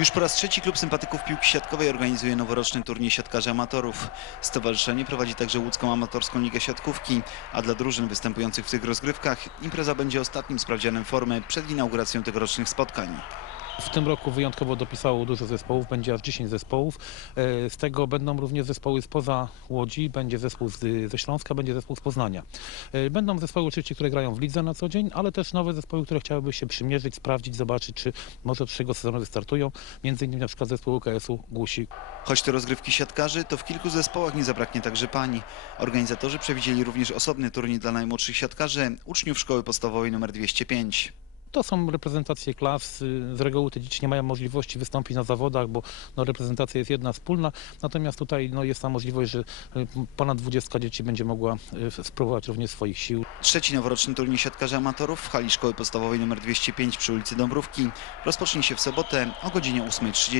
Już po raz trzeci klub sympatyków piłki siatkowej organizuje noworoczny turniej siatkarzy amatorów. Stowarzyszenie prowadzi także łódzką amatorską ligę siatkówki, a dla drużyn występujących w tych rozgrywkach impreza będzie ostatnim sprawdzianem formy przed inauguracją tegorocznych spotkań. W tym roku wyjątkowo dopisało dużo zespołów, będzie aż 10 zespołów. E, Z tego będą również zespoły spoza Łodzi, będzie zespół z, ze Śląska, będzie zespół z Poznania. E, Będą zespoły oczywiście, które grają w lidze na co dzień, ale też nowe zespoły, które chciałyby się przymierzyć, sprawdzić, zobaczyć, czy może od przyszłego sezonu wystartują. Między innymi na przykład zespół UKS-u Głusi. Choć to rozgrywki siatkarzy, to w kilku zespołach nie zabraknie także pań. Organizatorzy przewidzieli również osobny turniej dla najmłodszych siatkarzy, uczniów szkoły podstawowej nr 205. To są reprezentacje klas. Z reguły te dzieci nie mają możliwości wystąpić na zawodach, bo no, reprezentacja jest jedna wspólna. Natomiast tutaj no, jest ta możliwość, że y, ponad 20 dzieci będzie mogła y, spróbować również swoich sił. Trzeci noworoczny turniej siatkarzy amatorów w hali szkoły podstawowej nr 205 przy ulicy Dąbrówki rozpocznie się w sobotę o godzinie 8.30.